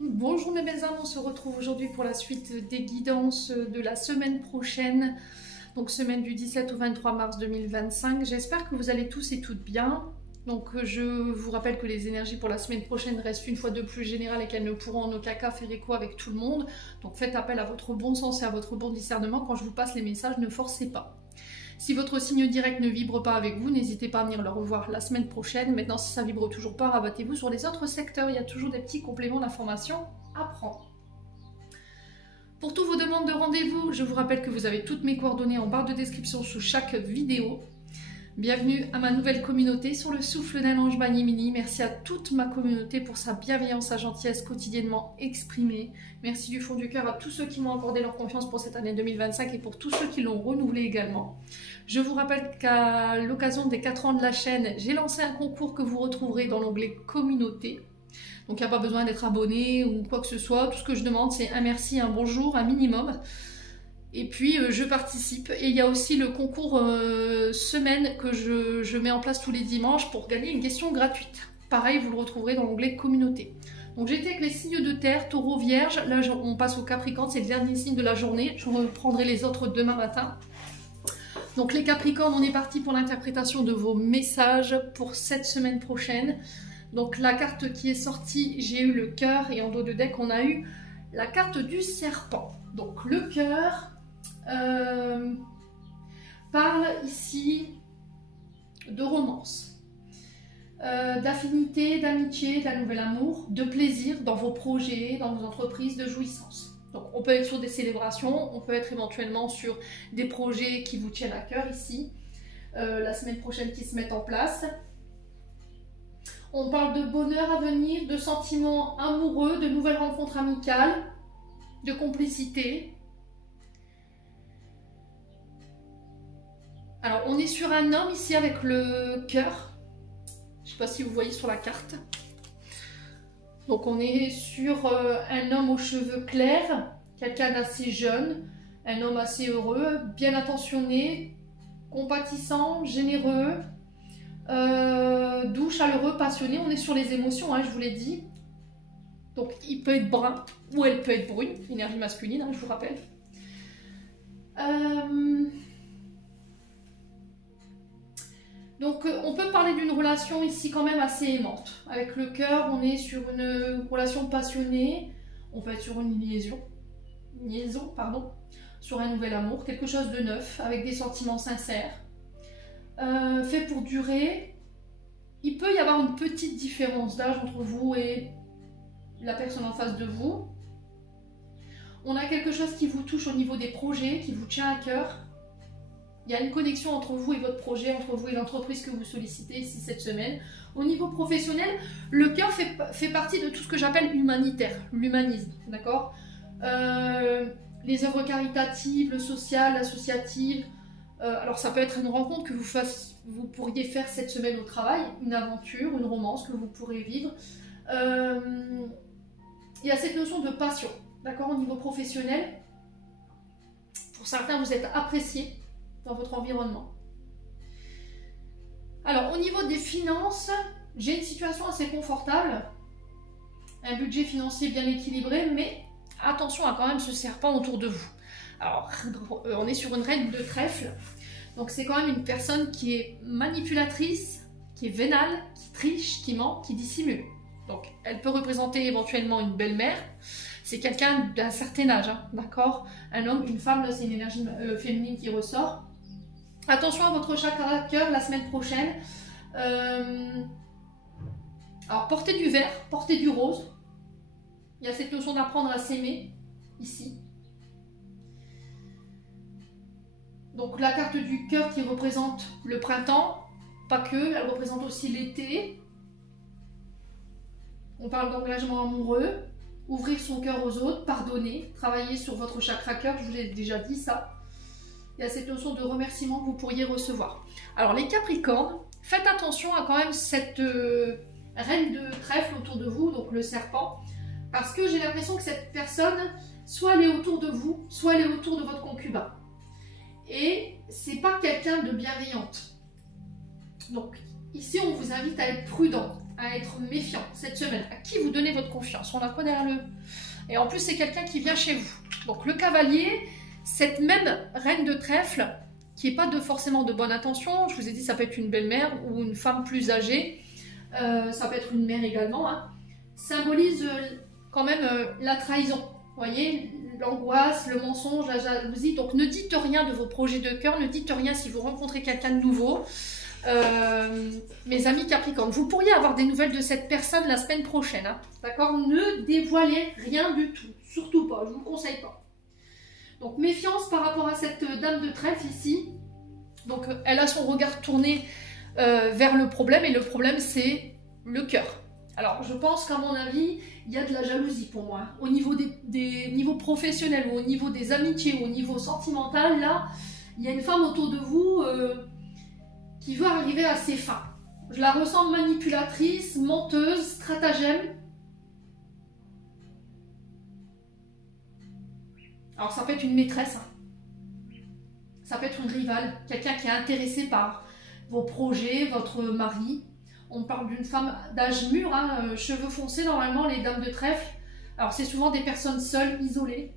Bonjour mes belles âmes, on se retrouve aujourd'hui pour la suite des guidances de la semaine prochaine, donc semaine du 17 au 23 mars 2025. J'espère que vous allez tous et toutes bien. Donc je vous rappelle que les énergies pour la semaine prochaine restent une fois de plus générales et qu'elles ne pourront en aucun cas faire écho avec tout le monde. Donc faites appel à votre bon sens et à votre bon discernement. Quand je vous passe les messages, ne forcez pas. Si votre signe direct ne vibre pas avec vous, n'hésitez pas à venir le revoir la semaine prochaine. Maintenant, si ça vibre toujours pas, rabattez-vous sur les autres secteurs. Il y a toujours des petits compléments d'information à prendre. Pour toutes vos demandes de rendez-vous, je vous rappelle que vous avez toutes mes coordonnées en barre de description sous chaque vidéo. Bienvenue à ma nouvelle communauté sur le souffle d'un ange Bani-Mini. Merci à toute ma communauté pour sa bienveillance, sa gentillesse quotidiennement exprimée. Merci du fond du cœur à tous ceux qui m'ont accordé leur confiance pour cette année 2025 et pour tous ceux qui l'ont renouvelée également. Je vous rappelle qu'à l'occasion des 4 ans de la chaîne, j'ai lancé un concours que vous retrouverez dans l'onglet communauté. Donc il n'y a pas besoin d'être abonné ou quoi que ce soit. Tout ce que je demande, c'est un merci, un bonjour, un minimum. Et puis je participe. Et il y a aussi le concours semaine que je mets en place tous les dimanches pour gagner une question gratuite. Pareil, vous le retrouverez dans l'onglet communauté. Donc j'étais avec les signes de terre, taureau, vierge. Là on passe au capricorne, c'est le dernier signe de la journée. Je reprendrai les autres demain matin. Donc les capricornes, on est parti pour l'interprétation de vos messages pour cette semaine prochaine. Donc la carte qui est sortie, j'ai eu le cœur et en dos de deck on a eu la carte du serpent. Donc le cœur parle ici de romance, d'affinité, d'amitié, d'un nouvel amour, de plaisir dans vos projets, dans vos entreprises, de jouissance. Donc on peut être sur des célébrations, on peut être éventuellement sur des projets qui vous tiennent à cœur ici, la semaine prochaine qui se mettent en place. On parle de bonheur à venir, de sentiments amoureux, de nouvelles rencontres amicales, de complicité. Alors, on est sur un homme ici avec le cœur. Je ne sais pas si vous voyez sur la carte. Donc, on est sur un homme aux cheveux clairs, quelqu'un d'assez jeune, un homme assez heureux, bien attentionné, compatissant, généreux, doux, chaleureux, passionné. On est sur les émotions, hein, je vous l'ai dit. Donc, il peut être brun ou elle peut être brune, énergie masculine, hein, je vous rappelle. Donc on peut parler d'une relation ici quand même assez aimante. Avec le cœur, on est sur une relation passionnée, on peut être sur une liaison, sur un nouvel amour, quelque chose de neuf, avec des sentiments sincères, fait pour durer. Il peut y avoir une petite différence d'âge entre vous et la personne en face de vous. On a quelque chose qui vous touche au niveau des projets, qui vous tient à cœur. Il y a une connexion entre vous et votre projet, entre vous et l'entreprise que vous sollicitez ici cette semaine. Au niveau professionnel, le cœur fait partie de tout ce que j'appelle humanitaire, l'humanisme, d'accord, les œuvres caritatives, le social, l'associative. Alors ça peut être une rencontre que vous pourriez faire cette semaine au travail, une aventure, une romance que vous pourrez vivre. Il y a cette notion de passion, d'accord, au niveau professionnel. Pour certains, vous êtes appréciés dans votre environnement. Alors, au niveau des finances, j'ai une situation assez confortable, un budget financier bien équilibré, mais attention à quand même ce serpent autour de vous. Alors, on est sur une reine de trèfle, donc c'est quand même une personne qui est manipulatrice, qui est vénale, qui triche, qui ment, qui dissimule. Donc, elle peut représenter éventuellement une belle-mère. C'est quelqu'un d'un certain âge, hein, d'accord? Un homme, une femme, là c'est une énergie féminine qui ressort. Attention à votre chakra cœur la semaine prochaine. Alors, portez du vert, portez du rose. Il y a cette notion d'apprendre à s'aimer, ici. Donc, la carte du cœur qui représente le printemps, pas que, elle représente aussi l'été. On parle d'engagement amoureux, ouvrir son cœur aux autres, pardonner, travailler sur votre chakra cœur, je vous l'ai déjà dit ça. Il y a cette notion de remerciement que vous pourriez recevoir. Alors les Capricornes, faites attention à quand même cette reine de trèfle autour de vous, donc le serpent, parce que j'ai l'impression que cette personne, soit elle est autour de vous, soit elle est autour de votre concubin. Et c'est pas quelqu'un de bienveillante. Donc ici on vous invite à être prudent, à à être méfiant cette semaine. À qui vous donnez votre confiance? On la connaît le... Et en plus, c'est quelqu'un qui vient chez vous. Donc, le cavalier, cette même reine de trèfle, qui n'est pas forcément de bonne intention. Je vous ai dit, ça peut être une belle-mère ou une femme plus âgée. Ça peut être une mère également. Hein, symbolise quand même la trahison. Vous voyez, l'angoisse, le mensonge, la jalousie. Donc, ne dites rien de vos projets de cœur. Ne dites rien si vous rencontrez quelqu'un de nouveau. Mes amis Capricorne, vous pourriez avoir des nouvelles de cette personne la semaine prochaine. Hein, d'accord? Ne dévoilez rien du tout. Surtout pas. Je ne vous le conseille pas. Donc, méfiance par rapport à cette dame de trèfle ici. Donc, elle a son regard tourné vers le problème. Et le problème, c'est le cœur. Alors, je pense qu'à mon avis, il y a de la jalousie pour moi. Au niveau des niveaux professionnels ou au niveau des amitiés ou au niveau sentimental, là, il y a une femme autour de vous qui veut arriver à ses fins. Je la ressens manipulatrice, menteuse, stratagème. Alors, ça peut être une maîtresse. Hein. Ça peut être une rivale. Quelqu'un qui est intéressé par vos projets, votre mari. On parle d'une femme d'âge mûr, hein, cheveux foncés, normalement, les dames de trèfle. Alors, c'est souvent des personnes seules, isolées.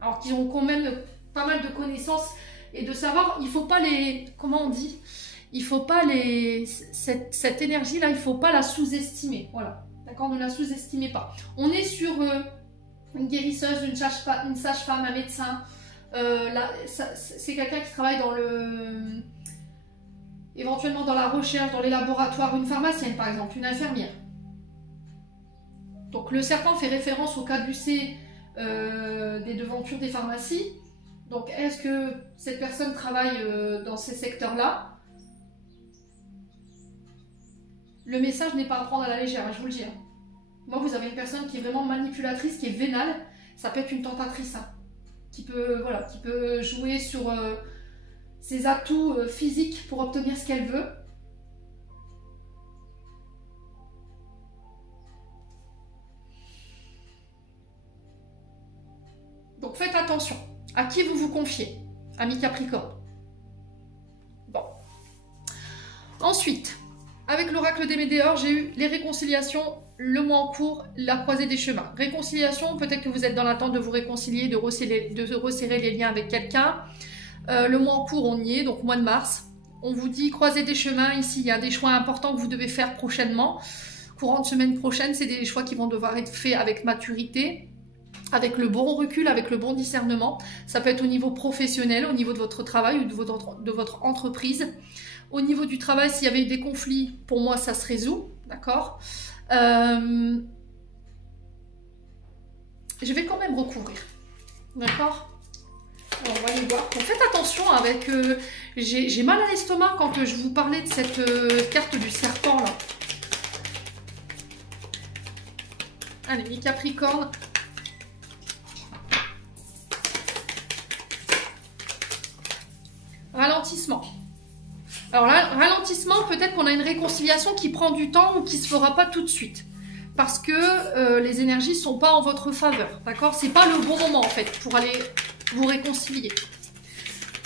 Alors, qui ont quand même pas mal de connaissances et de savoir. Il ne faut pas les... Comment on dit? Il ne faut pas les... Cette énergie-là, il ne faut pas la sous-estimer. Voilà. D'accord? Ne la sous-estimez pas. On est sur une guérisseuse, une sage-femme, un médecin. C'est quelqu'un qui travaille dans le... éventuellement dans la recherche, dans les laboratoires, une pharmacienne par exemple, une infirmière. Donc le serpent fait référence au caducée des devantures des pharmacies. Donc est-ce que cette personne travaille dans ces secteurs-là? Le message n'est pas à prendre à la légère, hein, je vous le dis. Hein. Moi, vous avez une personne qui est vraiment manipulatrice, qui est vénale. Ça peut être une tentatrice, hein, qui peut jouer sur... ses atouts physiques pour obtenir ce qu'elle veut. Donc faites attention à qui vous vous confiez, amis Capricorne. Bon. Ensuite, avec l'oracle des Médéors, j'ai eu les réconciliations, le mois en cours, la croisée des chemins. Réconciliation, peut-être que vous êtes dans l'attente de vous réconcilier, de resserrer les liens avec quelqu'un. Le mois en cours, on y est, donc mois de mars. On vous dit croiser des chemins. Ici, il y a des choix importants que vous devez faire prochainement. Courant de semaine prochaine, c'est des choix qui vont devoir être faits avec maturité, avec le bon recul, avec le bon discernement. Ça peut être au niveau professionnel, au niveau de votre travail ou de votre entreprise. Au niveau du travail, s'il y avait eu des conflits, pour moi, ça se résout. D'accord? Je vais quand même recouvrir. D'accord? On va aller voir. Donc faites attention avec... j'ai mal à l'estomac quand je vous parlais de cette carte du serpent là. Allez, les Capricornes. Ralentissement. Alors là, ralentissement, peut-être qu'on a une réconciliation qui prend du temps ou qui ne se fera pas tout de suite. Parce que les énergies ne sont pas en votre faveur. D'accord? C'est pas le bon moment en fait pour aller... vous réconcilier.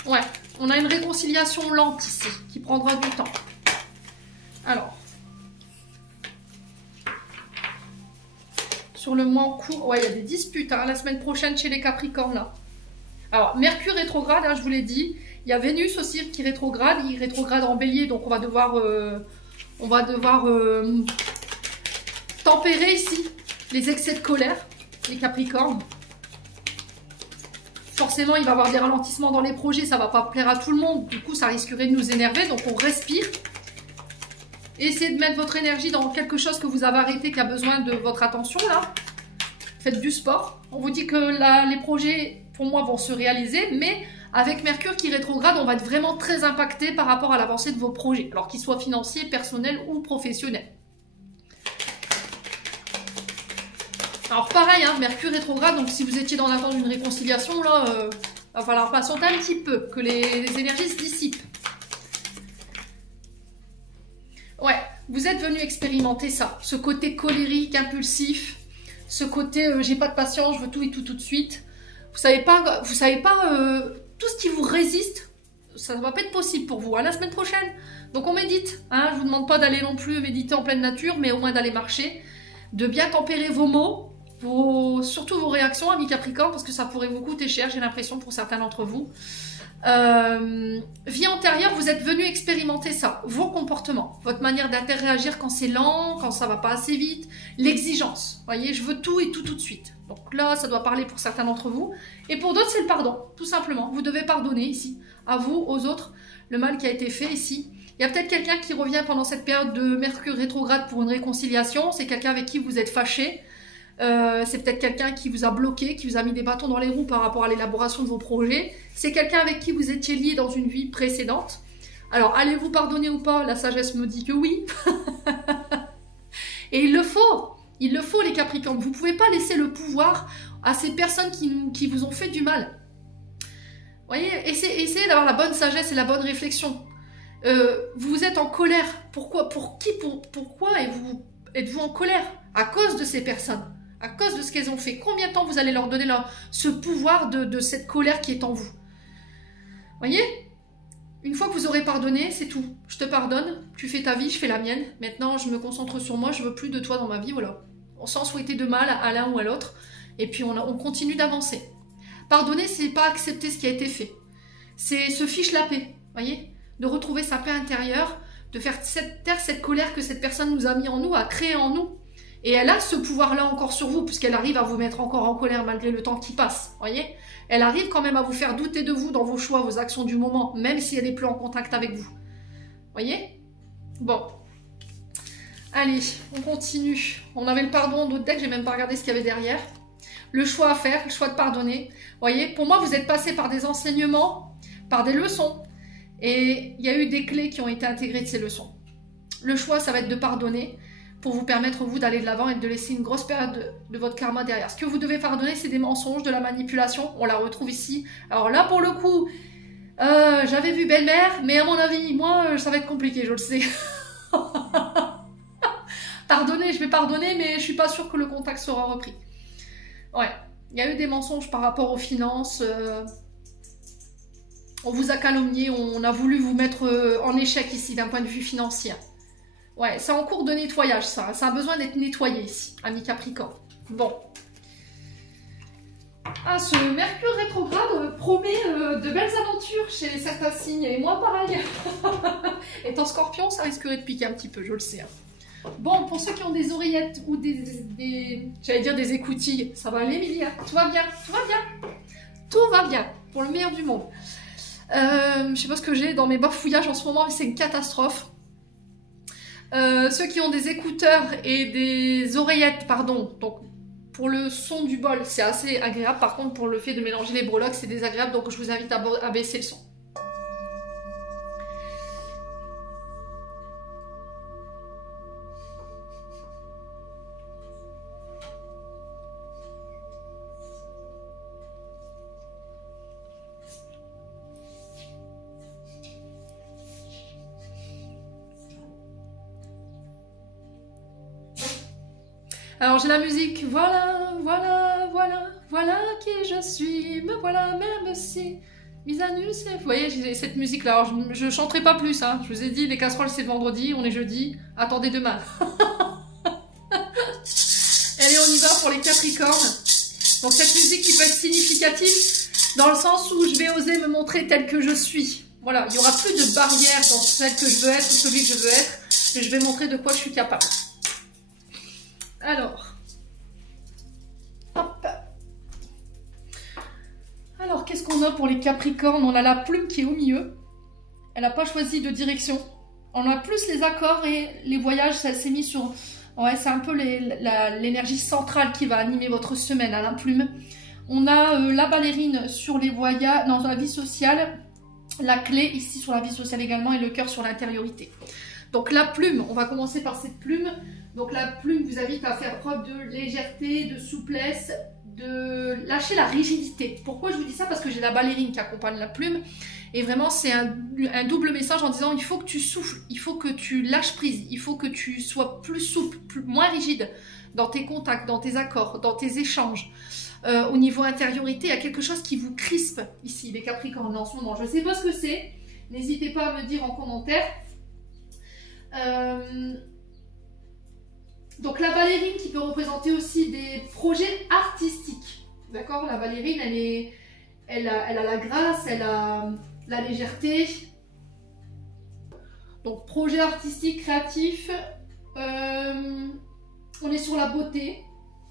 Ouais, on a une réconciliation lente ici, qui prendra du temps. Alors, sur le mois en cours, ouais, il y a des disputes hein, la semaine prochaine chez les Capricornes là. Alors, Mercure rétrograde, hein, je vous l'ai dit. Il y a Vénus aussi qui rétrograde. Il rétrograde en Bélier, donc on va devoir tempérer ici les excès de colère, les Capricornes. Forcément, il va y avoir des ralentissements dans les projets, ça ne va pas plaire à tout le monde. Du coup, ça risquerait de nous énerver, donc on respire. Essayez de mettre votre énergie dans quelque chose que vous avez arrêté, qui a besoin de votre attention, là. Faites du sport. On vous dit que là, les projets, pour moi, vont se réaliser, mais avec Mercure qui rétrograde, on va être vraiment très impacté par rapport à l'avancée de vos projets, alors qu'ils soient financiers, personnels ou professionnels. Alors pareil, hein, Mercure rétrograde, donc si vous étiez dans l'attente d'une réconciliation, là, va falloir patienter un petit peu, que les énergies se dissipent. Ouais, vous êtes venu expérimenter ça, ce côté colérique, impulsif, ce côté j'ai pas de patience, je veux tout et tout tout de suite. Vous savez pas tout ce qui vous résiste, ça va pas être possible pour vous, à la semaine prochaine. Donc on médite, hein, je vous demande pas d'aller non plus méditer en pleine nature, mais au moins d'aller marcher, de bien tempérer vos mots, surtout vos réactions, amis Capricorne, parce que ça pourrait vous coûter cher, j'ai l'impression, pour certains d'entre vous. Vie antérieure, vous êtes venu expérimenter ça, vos comportements, votre manière d'interagir quand c'est lent, quand ça va pas assez vite, l'exigence. Vous voyez, je veux tout et tout de suite. Donc là, ça doit parler pour certains d'entre vous. Et pour d'autres, c'est le pardon, tout simplement. Vous devez pardonner ici, à vous, aux autres, le mal qui a été fait ici. Il y a peut-être quelqu'un qui revient pendant cette période de Mercure rétrograde pour une réconciliation. C'est quelqu'un avec qui vous êtes fâché. C'est peut-être quelqu'un qui vous a bloqué, qui vous a mis des bâtons dans les roues par rapport à l'élaboration de vos projets. C'est quelqu'un avec qui vous étiez lié dans une vie précédente. Alors, allez-vous pardonner ou pas? La sagesse me dit que oui. Et il le faut. Il le faut, les Capricornes. Vous ne pouvez pas laisser le pouvoir à ces personnes qui vous ont fait du mal. Vous voyez, essayez d'avoir la bonne sagesse et la bonne réflexion. Vous êtes en colère. Pourquoi? Pour qui? Pourquoi êtes-vous en colère? À cause de ces personnes. À cause de ce qu'elles ont fait. Combien de temps vous allez leur donner ce pouvoir de cette colère qui est en vous? Voyez? Une fois que vous aurez pardonné, c'est tout. Je te pardonne, tu fais ta vie, je fais la mienne. Maintenant, je me concentre sur moi, je veux plus de toi dans ma vie, voilà. Sans souhaiter de mal à l'un ou à l'autre. Et puis, on continue d'avancer. Pardonner, c'est pas accepter ce qui a été fait. C'est se fiche la paix, voyez? De retrouver sa paix intérieure, de faire taire cette colère que cette personne nous a mis en nous, a créé en nous. Et elle a ce pouvoir-là encore sur vous, puisqu'elle arrive à vous mettre encore en colère malgré le temps qui passe, voyez? Elle arrive quand même à vous faire douter de vous dans vos choix, vos actions du moment, même si elle n'est plus en contact avec vous. Voyez? Bon. Allez, on continue. On avait le pardon d'autres decks, j'ai même pas regardé ce qu'il y avait derrière. Le choix à faire, le choix de pardonner. Voyez? Pour moi, vous êtes passé par des enseignements, par des leçons. Et il y a eu des clés qui ont été intégrées de ces leçons. Le choix, ça va être de pardonner, pour vous permettre, vous, d'aller de l'avant et de laisser une grosse période de votre karma derrière. Ce que vous devez pardonner, c'est des mensonges, de la manipulation. On la retrouve ici. Alors là, pour le coup, j'avais vu belle-mère, mais à mon avis, moi, ça va être compliqué, je le sais. Pardonner, je vais pardonner, mais je suis pas sûre que le contact sera repris. Ouais, il y a eu des mensonges par rapport aux finances. On vous a calomnié, on a voulu vous mettre en échec ici, d'un point de vue financier. Ouais, c'est en cours de nettoyage, ça. Ça a besoin d'être nettoyé ici, amis Capricorne. Bon. Ah, ce Mercure rétrograde promet de belles aventures chez certains signes. Et moi, pareil. Étant Scorpion, ça risquerait de piquer un petit peu, je le sais. Hein. Bon, pour ceux qui ont des oreillettes ou j'allais dire des écoutilles, ça va aller, Emilia? Tout va bien, tout va bien. Tout va bien, pour le meilleur du monde. Je sais pas ce que j'ai dans mes bafouillages en ce moment, mais c'est une catastrophe. Ceux qui ont des écouteurs et des oreillettes, pardon, donc pour le son du bol, c'est assez agréable. Par contre, pour le fait de mélanger les breloques, c'est désagréable, donc je vous invite à baisser le son. Alors j'ai la musique, voilà, voilà, voilà, voilà qui je suis, me voilà même si mise à nu, c'est... Vous voyez, j'ai cette musique-là, alors je chanterai pas plus, hein. Je vous ai dit, les casseroles c'est le vendredi, on est jeudi, attendez demain. Allez, on y va pour les Capricornes. Donc cette musique qui peut être significative, dans le sens où je vais oser me montrer telle que je suis. Voilà, il n'y aura plus de barrière dans celle que je veux être ou celui que je veux être, mais je vais montrer de quoi je suis capable. Alors, hop. Alors, qu'est-ce qu'on a pour les Capricornes? On a la plume qui est au milieu. Elle n'a pas choisi de direction. On a plus les accords et les voyages, ça s'est mis sur... Ouais, c'est un peu l'énergie centrale qui va animer votre semaine à la plume. On a la ballerine sur les voyages, dans la vie sociale. La clé ici sur la vie sociale également et le cœur sur l'intériorité. Donc la plume, on va commencer par cette plume. Donc la plume vous invite à faire preuve de légèreté, de souplesse, de lâcher la rigidité. Pourquoi je vous dis ça? Parce que j'ai la ballerine qui accompagne la plume. Et vraiment c'est un double message en disant il faut que tu souffles, il faut que tu lâches prise, il faut que tu sois plus souple, moins rigide dans tes contacts, dans tes accords, dans tes échanges. Au niveau intériorité, il y a quelque chose qui vous crispe ici, les Capricornes en ce moment. Je ne sais pas ce que c'est. n'hésitez pas à me dire en commentaire. Donc la ballerine qui peut représenter aussi des projets artistiques. D'accord? La ballerine, elle a la grâce, elle a la légèreté. Donc projet artistique, créatif. On est sur la beauté.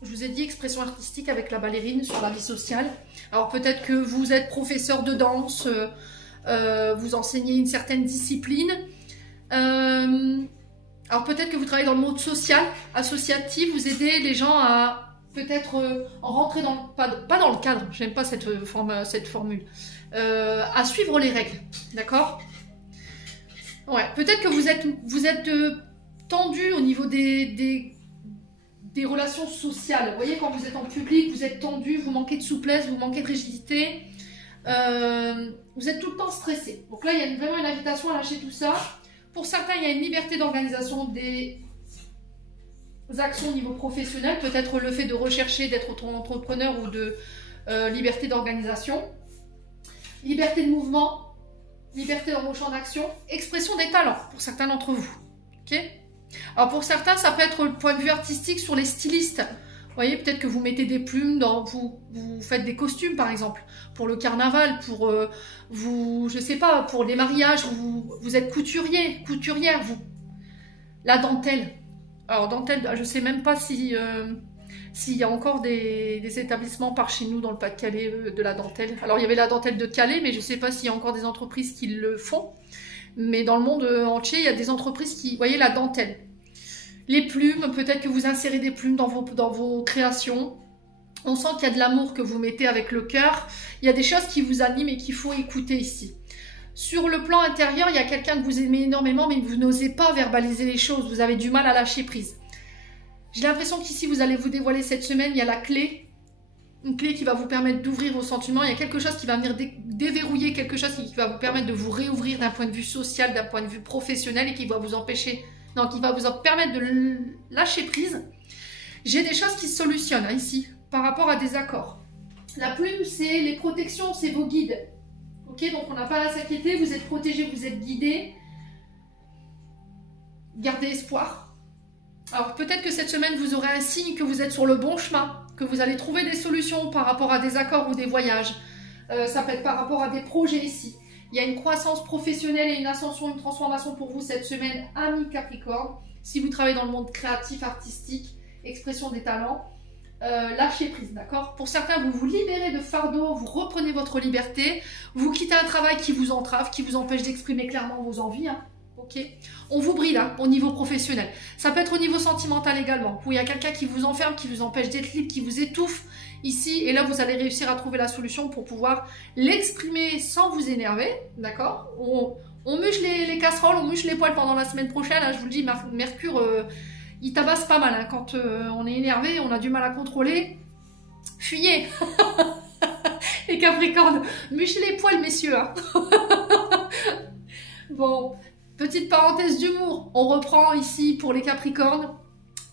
Je vous ai dit expression artistique avec la ballerine sur la vie sociale. Alors peut-être que vous êtes professeur de danse, vous enseignez une certaine discipline. Alors peut-être que vous travaillez dans le monde social, associatif, vous aidez les gens à peut-être rentrer dans, pas dans le cadre, j'aime pas cette formule, à suivre les règles, d'accord? Ouais, peut-être que vous êtes tendu au niveau des relations sociales. Vous voyez, quand vous êtes en public, vous êtes tendu, vous manquez de souplesse, vous manquez de rigidité. Vous êtes tout le temps stressé. Donc là, il y a vraiment une invitation à lâcher tout ça. Pour certains, il y a une liberté d'organisation des actions au niveau professionnel. Peut-être le fait de rechercher d'être entrepreneur ou de liberté d'organisation. Liberté de mouvement, liberté dans vos champs d'action. Expression des talents pour certains d'entre vous. Ok ? Alors pour certains, ça peut être le point de vue artistique sur les stylistes. Vous voyez, peut-être que vous mettez des plumes, vous faites des costumes par exemple, pour le carnaval, pour je sais pas, pour les mariages, vous êtes couturier, couturière, vous. La dentelle. Alors dentelle, je sais même pas s'il y a encore des établissements par chez nous dans le Pas-de-Calais de la dentelle. Alors il y avait la dentelle de Calais, mais je sais pas s'il y a encore des entreprises qui le font. Mais dans le monde entier, il y a des entreprises qui... Vous voyez, la dentelle. Les plumes, peut-être que vous insérez des plumes dans vos créations. On sent qu'il y a de l'amour que vous mettez avec le cœur. Il y a des choses qui vous animent et qu'il faut écouter ici. Sur le plan intérieur, il y a quelqu'un que vous aimez énormément, mais vous n'osez pas verbaliser les choses. Vous avez du mal à lâcher prise. J'ai l'impression qu'ici, vous allez vous dévoiler cette semaine. Il y a la clé. Une clé qui va vous permettre d'ouvrir vos sentiments. Il y a quelque chose qui va venir déverrouiller, quelque chose qui va vous permettre de vous réouvrir d'un point de vue social, d'un point de vue professionnel et qui va vous empêcher, non, qui va vous permettre de lâcher prise. J'ai des choses qui se solutionnent hein, ici, par rapport à des accords. La plume, c'est les protections, c'est vos guides. Ok, donc on n'a pas à s'inquiéter, vous êtes protégé, vous êtes guidé. Gardez espoir. Alors peut-être que cette semaine, vous aurez un signe que vous êtes sur le bon chemin, que vous allez trouver des solutions par rapport à des accords ou des voyages. Ça peut être par rapport à des projets ici. Il y a une croissance professionnelle et une ascension, une transformation pour vous cette semaine, amis Capricorne. Si vous travaillez dans le monde créatif, artistique, expression des talents, lâchez prise, d'accord? Pour certains, vous vous libérez de fardeau, vous reprenez votre liberté, vous quittez un travail qui vous entrave, qui vous empêche d'exprimer clairement vos envies, hein. Ok, on vous brille hein, au niveau professionnel. Ça peut être au niveau sentimental également, où il y a quelqu'un qui vous enferme, qui vous empêche d'être libre, qui vous étouffe ici. Et là, vous allez réussir à trouver la solution pour pouvoir l'exprimer sans vous énerver. D'accord? On mûche les casseroles, on mûche les poils pendant la semaine prochaine. Hein, je vous le dis, Mercure, il tabasse pas mal. Hein, quand on est énervé, on a du mal à contrôler. Fuyez les Capricornes, mûchez les poils, messieurs. Hein. Bon... Petite parenthèse d'humour, on reprend ici pour les Capricornes.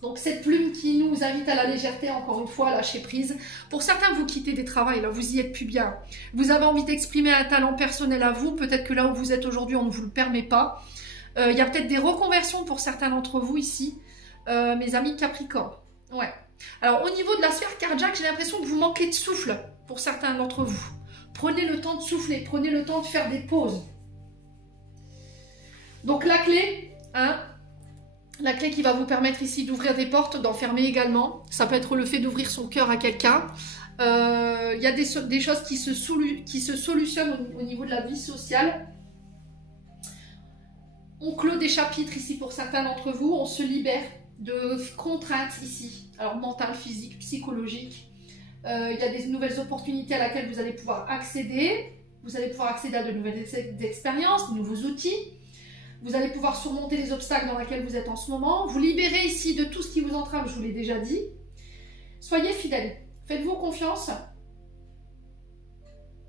Donc cette plume qui nous invite à la légèreté, encore une fois, à lâcher prise. Pour certains, vous quittez des travails, là, vous y êtes plus bien. Vous avez envie d'exprimer un talent personnel à vous. Peut-être que là où vous êtes aujourd'hui, on ne vous le permet pas. Il y a peut-être des reconversions pour certains d'entre vous ici, mes amis Capricornes. Ouais. Alors au niveau de la sphère cardiaque, j'ai l'impression que vous manquez de souffle pour certains d'entre vous. Prenez le temps de souffler, prenez le temps de faire des pauses. Donc la clé, hein, la clé qui va vous permettre ici d'ouvrir des portes, d'en fermer également. Ça peut être le fait d'ouvrir son cœur à quelqu'un. Il y a des choses qui se solutionnent au niveau de la vie sociale. On clôt des chapitres ici pour certains d'entre vous. On se libère de contraintes ici. Alors mentales, physiques, psychologiques. Il y a des nouvelles opportunités à laquelle vous allez pouvoir accéder. Vous allez pouvoir accéder à de nouvelles expériences, de nouveaux outils. Vous allez pouvoir surmonter les obstacles dans lesquels vous êtes en ce moment. Vous libérez ici de tout ce qui vous entrave, je vous l'ai déjà dit. Soyez fidèles. Faites-vous confiance.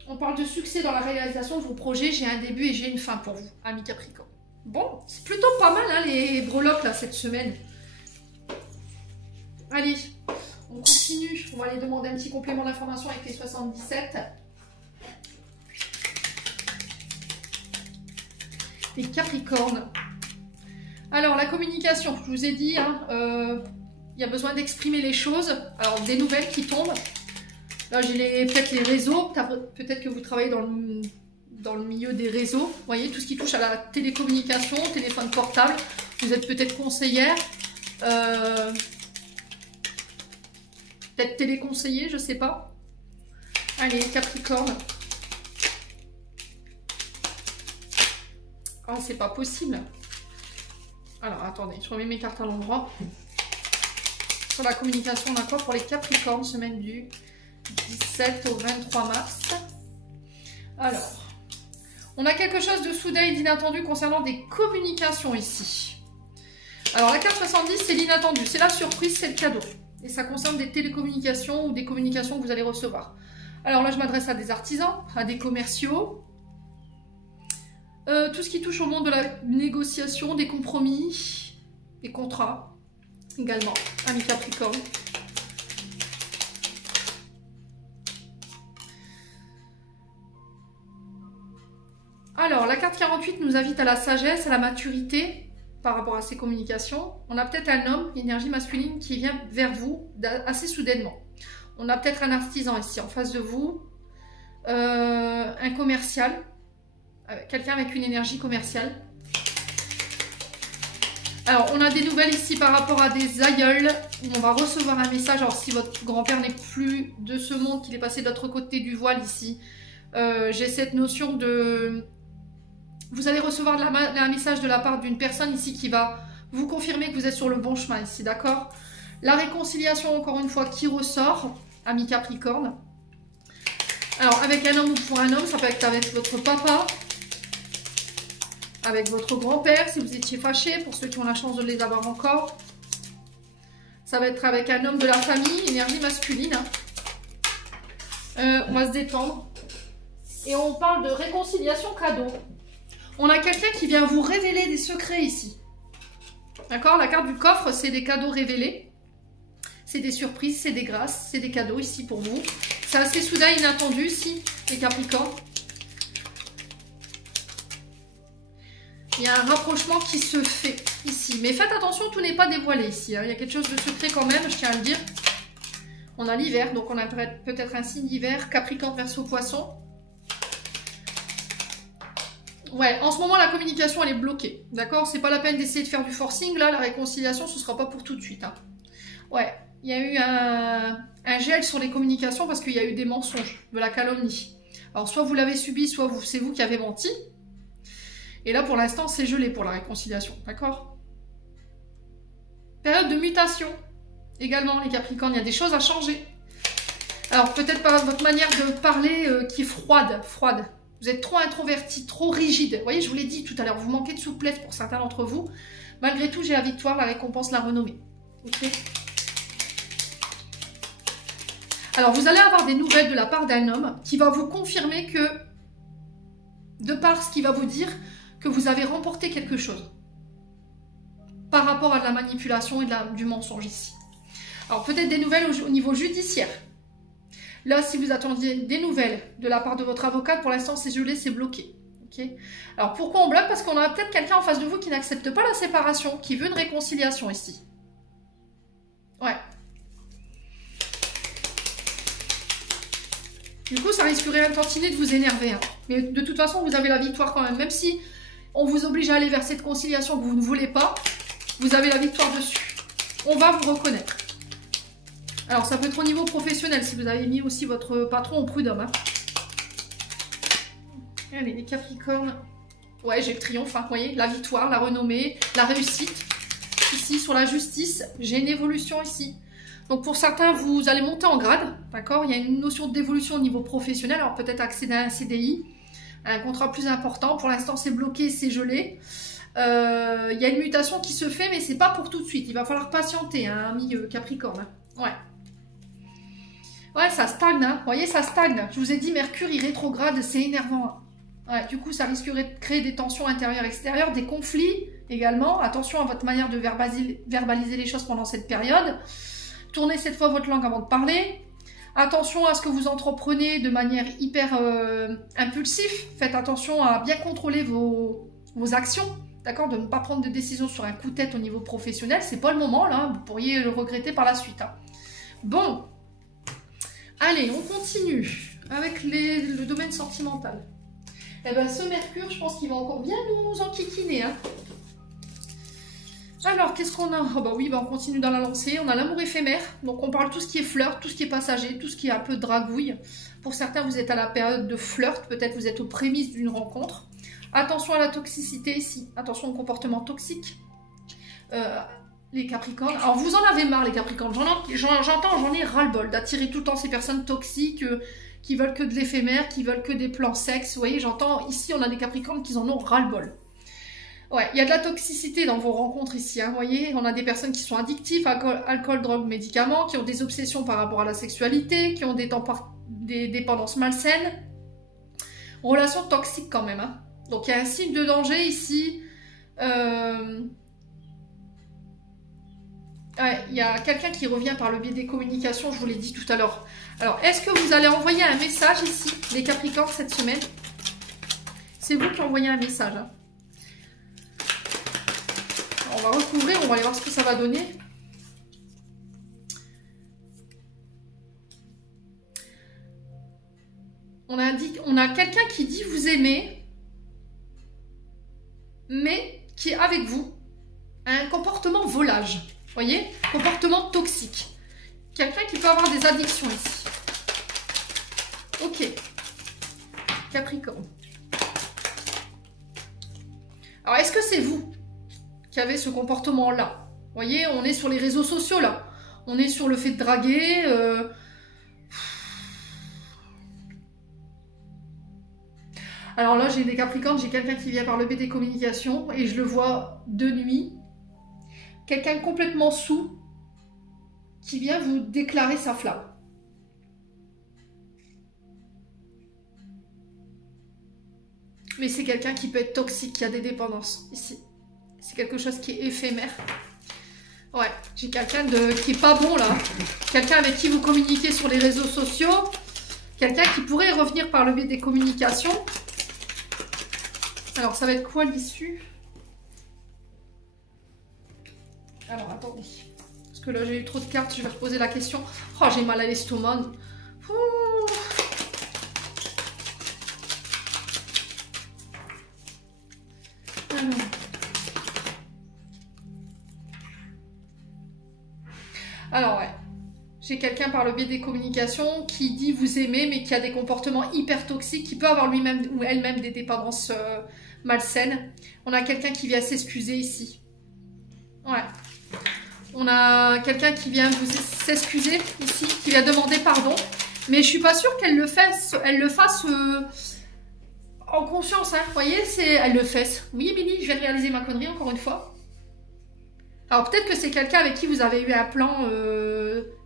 On parle de succès dans la réalisation de vos projets. J'ai un début et j'ai une fin pour vous, amis Capricorne. Bon, c'est plutôt pas mal hein, les breloques là cette semaine. Allez, on continue. On va aller demander un petit complément d'information avec les 77. les Capricornes. Alors, la communication, je vous ai dit, hein, il y a besoin d'exprimer les choses. Alors, des nouvelles qui tombent. Là, j'ai peut-être les réseaux. Peut-être que vous travaillez dans le milieu des réseaux. Vous voyez, tout ce qui touche à la télécommunication, téléphone portable. Vous êtes peut-être conseillère. Peut-être téléconseiller, je ne sais pas. Allez, Capricorne. Oh, c'est pas possible. Alors, attendez, je remets mes cartes à l'endroit. Sur la communication, on a quoi pour les Capricornes, semaine du 17 au 23 mars. Alors, on a quelque chose de soudain et d'inattendu concernant des communications ici. Alors, la carte 70, c'est l'inattendu, c'est la surprise, c'est le cadeau. Et ça concerne des télécommunications ou des communications que vous allez recevoir. Alors là, je m'adresse à des artisans, à des commerciaux. Tout ce qui touche au monde de la négociation, des compromis, des contrats également, amis Capricorne. Alors, la carte 48 nous invite à la sagesse, à la maturité par rapport à ces communications. On a peut-être un homme, énergie masculine, qui vient vers vous assez soudainement. On a peut-être un artisan ici en face de vous, un commercial, quelqu'un avec une énergie commerciale. Alors, on a des nouvelles ici par rapport à des aïeuls. On va recevoir un message. Alors, si votre grand-père n'est plus de ce monde, qu'il est passé de l'autre côté du voile ici, j'ai cette notion de... Vous allez recevoir un message de la part d'une personne ici qui va vous confirmer que vous êtes sur le bon chemin ici, d'accord? La réconciliation, encore une fois, qui ressort, ami Capricorne. Alors, avec un homme ou pour un homme, ça peut être avec votre papa, avec votre grand-père, si vous étiez fâché, pour ceux qui ont la chance de les avoir encore. Ça va être avec un homme de la famille, énergie masculine. On va se détendre. Et on parle de réconciliation cadeau. On a quelqu'un qui vient vous révéler des secrets ici. D'accord? La carte du coffre, c'est des cadeaux révélés. C'est des surprises, c'est des grâces, c'est des cadeaux ici pour vous. C'est assez soudain, inattendu ici, les Capricornes. Il y a un rapprochement qui se fait ici. Mais faites attention, tout n'est pas dévoilé ici. Hein. Il y a quelque chose de secret quand même, je tiens à le dire. On a l'hiver, donc on a peut-être un signe d'hiver. Capricorne, Verseau, Poisson. Ouais, en ce moment, la communication, elle est bloquée. D'accord? C'est pas la peine d'essayer de faire du forcing. Là, la réconciliation, ce sera pas pour tout de suite. Hein. Ouais, il y a eu un gel sur les communications parce qu'il y a eu des mensonges, de la calomnie. Alors, soit vous l'avez subi, soit c'est vous qui avez menti. Et là, pour l'instant, c'est gelé pour la réconciliation. D'accord? Période de mutation. Également, les Capricornes, il y a des choses à changer. Alors, peut-être par votre manière de parler qui est froide. Vous êtes trop introverti, trop rigide. Vous voyez, je vous l'ai dit tout à l'heure, vous manquez de souplesse pour certains d'entre vous. Malgré tout, j'ai la victoire, la récompense, la renommée. Ok? Alors, vous allez avoir des nouvelles de la part d'un homme qui va vous confirmer que, de par ce qu'il va vous dire, que vous avez remporté quelque chose par rapport à de la manipulation et du mensonge ici. Alors, peut-être des nouvelles au niveau judiciaire. Là, si vous attendiez des nouvelles de la part de votre avocat, pour l'instant, c'est gelé, c'est bloqué. Okay. Alors, pourquoi on bloque? Parce qu'on a peut-être quelqu'un en face de vous qui n'accepte pas la séparation, qui veut une réconciliation ici. Ouais. Du coup, ça risquerait un tantinet de vous énerver. Hein. Mais de toute façon, vous avez la victoire quand même. Même si on vous oblige à aller vers cette conciliation que vous ne voulez pas, vous avez la victoire dessus. On va vous reconnaître. Alors, ça peut être au niveau professionnel, si vous avez mis aussi votre patron au prud'homme. Hein. Allez, les Capricornes. Ouais, j'ai le triomphe, hein, vous voyez, la victoire, la renommée, la réussite. Ici, sur la justice, j'ai une évolution ici. Donc, pour certains, vous allez monter en grade, d'accord? Il y a une notion d'évolution au niveau professionnel. Alors, peut-être accéder à un CDI, un contrat plus important. Pour l'instant, c'est bloqué, c'est gelé. Il y a une mutation qui se fait, mais c'est pas pour tout de suite. Il va falloir patienter, hein, ami Capricorne. Hein. Ouais. Ouais, ça stagne, hein. Vous voyez, ça stagne. Je vous ai dit, Mercure, il rétrograde, c'est énervant. Hein. Ouais, du coup, ça risquerait de créer des tensions intérieures-extérieures, des conflits également. Attention à votre manière de verbaliser les choses pendant cette période. Tournez cette fois votre langue avant de parler. Attention à ce que vous entreprenez de manière hyper impulsive. Faites attention à bien contrôler vos vos actions, d'accord? De ne pas prendre de décision sur un coup de tête au niveau professionnel, c'est pas le moment, là, vous pourriez le regretter par la suite. Hein. Bon, allez, on continue avec le domaine sentimental. Eh bien, ce Mercure, je pense qu'il va encore bien nous enquiquiner, hein. Alors, qu'est-ce qu'on a? Oh bah oui, bah on continue dans la lancée. On a l'amour éphémère. Donc, on parle tout ce qui est flirt, tout ce qui est passager, tout ce qui est un peu dragouille. Pour certains, vous êtes à la période de flirt. Peut-être vous êtes aux prémices d'une rencontre. Attention à la toxicité ici. Attention au comportement toxique. Les Capricornes. Alors, vous en avez marre, les Capricornes. J'en ai ras-le-bol d'attirer tout le temps ces personnes toxiques qui veulent que de l'éphémère, qui veulent que des plans sexe. Vous voyez, j'entends ici, on a des Capricornes qui en ont ras-le-bol. Ouais, il y a de la toxicité dans vos rencontres ici, hein, vous voyez, on a des personnes qui sont addictives, alcool, drogue, médicaments, qui ont des obsessions par rapport à la sexualité, qui ont des dépendances malsaines. Relation toxique quand même, hein. Donc il y a un signe de danger ici. Ouais, il y a quelqu'un qui revient par le biais des communications, je vous l'ai dit tout à l'heure. Alors, est-ce que vous allez envoyer un message ici, les Capricornes, cette semaine? C'est vous qui envoyez un message, hein. On va recouvrir, on va aller voir ce que ça va donner. On a quelqu'un qui dit vous aimer, mais qui est avec vous a un comportement volage. Vous voyez? Comportement toxique. Quelqu'un qui peut avoir des addictions ici. Ok. Capricorne. Alors, est-ce que c'est vous qui avez ce comportement-là? Vous voyez, on est sur les réseaux sociaux, là. On est sur le fait de draguer. Alors là, j'ai des Capricornes, j'ai quelqu'un qui vient par le biais des communications et je le vois de nuit. Quelqu'un complètement saoul qui vient vous déclarer sa flamme. Mais c'est quelqu'un qui peut être toxique, qui a des dépendances ici. C'est quelque chose qui est éphémère. Ouais, j'ai quelqu'un qui est pas bon là. Quelqu'un avec qui vous communiquez sur les réseaux sociaux. Quelqu'un qui pourrait revenir par le biais des communications. Alors, ça va être quoi l'issue? Alors, attendez. Parce que là, j'ai eu trop de cartes, je vais reposer la question. Oh, j'ai mal à l'estomac. Alors, ouais. J'ai quelqu'un par le biais des communications qui dit vous aimer, mais qui a des comportements hyper toxiques, qui peut avoir lui-même ou elle-même des dépendances malsaines. On a quelqu'un qui vient s'excuser ici. Ouais. On a quelqu'un qui vient vous s'excuser ici, qui vient demander pardon. Mais je suis pas sûre qu'elle le fasse, en conscience. Hein. Vous voyez, elle le fait. Oui, Émilie, je vais réaliser ma connerie encore une fois. Alors peut-être que c'est quelqu'un avec qui vous avez eu un plan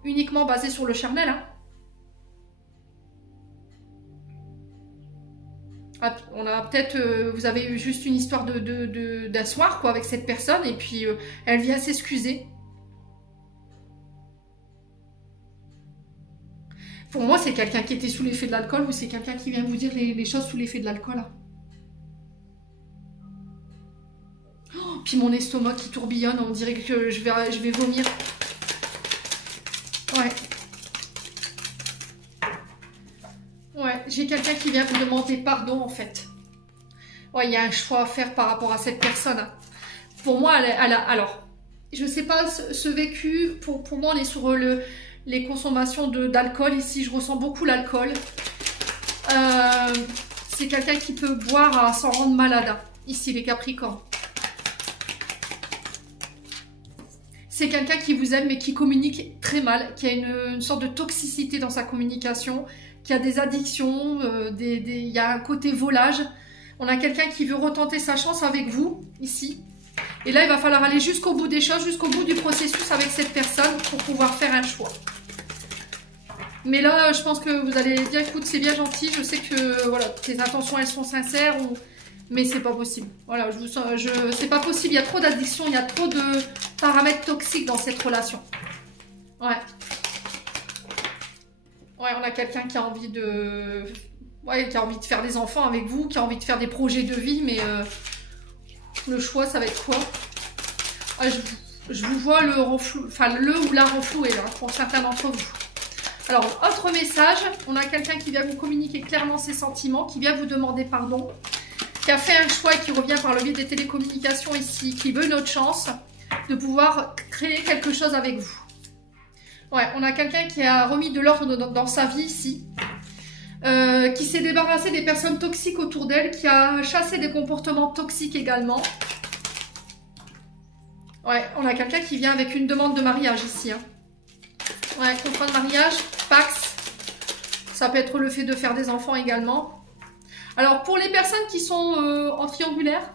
uniquement basé sur le charnel. Hein. On a peut-être, vous avez eu juste une histoire d'un soir quoi avec cette personne et puis elle vient s'excuser. Pour moi, c'est quelqu'un qui était sous l'effet de l'alcool ou c'est quelqu'un qui vient vous dire les choses sous l'effet de l'alcool. Hein. Puis mon estomac qui tourbillonne, on dirait que je vais vomir. Ouais. Ouais, j'ai quelqu'un qui vient vous demander pardon en fait. Ouais, il y a un choix à faire par rapport à cette personne. Pour moi, alors, je sais pas, ce vécu, pour moi, on est sur les consommations d'alcool. Ici, je ressens beaucoup l'alcool. C'est quelqu'un qui peut boire à s'en rendre malade. Hein. Ici, les Capricornes. C'est quelqu'un qui vous aime mais qui communique très mal, qui a une sorte de toxicité dans sa communication, qui a des addictions, il y a un côté volage. On a quelqu'un qui veut retenter sa chance avec vous, ici. Et là, il va falloir aller jusqu'au bout des choses, jusqu'au bout du processus avec cette personne pour pouvoir faire un choix. Mais là, je pense que vous allez dire, écoute, c'est bien gentil, je sais que voilà, tes intentions, elles sont sincères, mais c'est pas possible. Voilà, c'est pas possible, il y a trop d'addiction, il y a trop de paramètres toxiques dans cette relation. Ouais. Ouais, on a quelqu'un qui a envie de... Ouais, qui a envie de faire des enfants avec vous, qui a envie de faire des projets de vie, mais Le choix, ça va être quoi? Ah, je vous vois le renflou, enfin le ou la renflouer là, pour certains d'entre vous. Alors, autre message, on a quelqu'un qui vient vous communiquer clairement ses sentiments, qui vient vous demander pardon, qui a fait un choix et qui revient par le biais des télécommunications ici, qui veut une autre chance de pouvoir créer quelque chose avec vous. Ouais, on a quelqu'un qui a remis de l'ordre dans sa vie ici, qui s'est débarrassé des personnes toxiques autour d'elle, qui a chassé des comportements toxiques également. Ouais, on a quelqu'un qui vient avec une demande de mariage ici. Hein. Ouais, contrat de mariage, Pax. Ça peut être le fait de faire des enfants également. Alors, pour les personnes qui sont en triangulaire,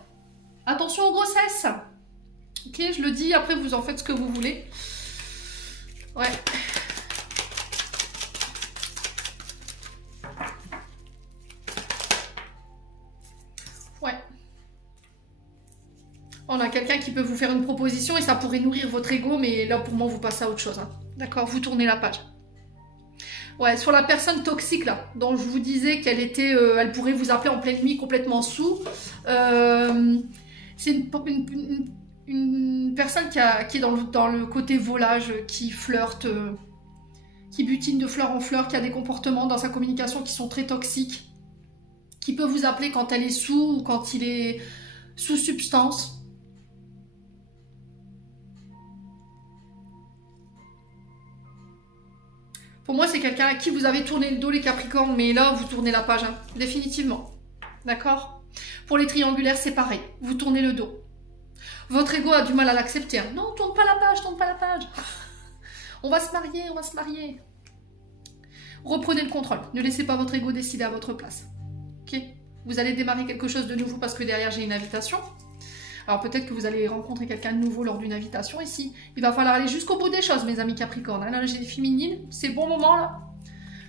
attention aux grossesses. Ok, je le dis, après vous en faites ce que vous voulez. Ouais. Ouais. On a quelqu'un qui peut vous faire une proposition et ça pourrait nourrir votre ego, mais là pour moi vous passez à autre chose. Hein. D'accord, vous tournez la page. Ouais, sur la personne toxique là, dont je vous disais qu'elle était, elle pourrait vous appeler en pleine nuit complètement sous. C'est une personne qui est dans le côté volage, qui flirte, qui butine de fleur en fleur, qui a des comportements dans sa communication qui sont très toxiques, qui peut vous appeler quand elle est sous ou quand il est sous substance. Pour moi, c'est quelqu'un à qui vous avez tourné le dos, les Capricornes, mais là, vous tournez la page, hein, définitivement. D'accord? Pour les triangulaires, c'est pareil. Vous tournez le dos. Votre ego a du mal à l'accepter. Hein. Non, tourne pas la page, tourne pas la page. On va se marier, on va se marier. Reprenez le contrôle. Ne laissez pas votre ego décider à votre place. Ok? Vous allez démarrer quelque chose de nouveau parce que derrière, j'ai une invitation. Alors peut-être que vous allez rencontrer quelqu'un de nouveau lors d'une invitation ici. Il va falloir aller jusqu'au bout des choses, mes amis Capricornes. Là, j'ai des féminines, c'est bon moment là.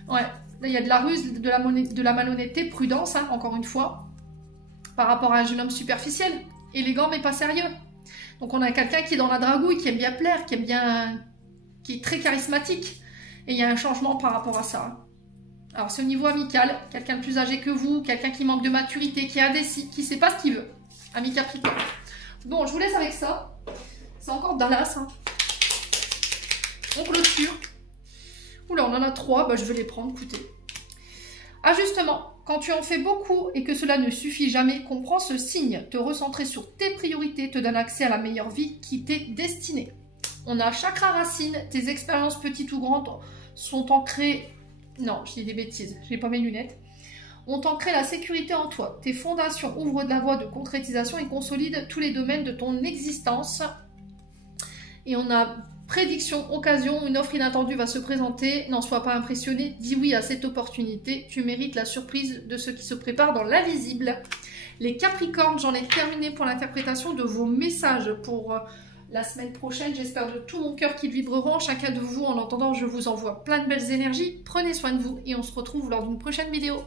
Ouais, là il y a de la ruse, de la malhonnêteté, prudence, hein, encore une fois, par rapport à un jeune homme superficiel, élégant mais pas sérieux. Donc on a quelqu'un qui est dans la dragouille, qui aime bien plaire, qui est très charismatique. Et il y a un changement par rapport à ça. Hein. Alors c'est au niveau amical, quelqu'un de plus âgé que vous, quelqu'un qui manque de maturité, qui est indécis, qui ne sait pas ce qu'il veut. Ami Capricorne. Bon, je vous laisse avec ça. C'est encore Dallas. Hein. On clôture. Oula, on en a 3. Bah, je vais les prendre, écoutez. Ajustement. Quand tu en fais beaucoup et que cela ne suffit jamais, comprends ce signe. Te recentrer sur tes priorités te donne accès à la meilleure vie qui t'est destinée. On a chakra racine. Tes expériences petites ou grandes sont ancrées... Non, je dis des bêtises. Je n'ai pas mes lunettes. On t'ancre la sécurité en toi. Tes fondations ouvrent de la voie de concrétisation et consolident tous les domaines de ton existence. Et on a prédiction, occasion, une offre inattendue va se présenter. N'en sois pas impressionné, dis oui à cette opportunité. Tu mérites la surprise de ce qui se prépare dans l'invisible. Les Capricornes, j'en ai terminé pour l'interprétation de vos messages pour la semaine prochaine. J'espère de tout mon cœur qu'ils vibreront. Chacun de vous, en attendant, je vous envoie plein de belles énergies. Prenez soin de vous et on se retrouve lors d'une prochaine vidéo.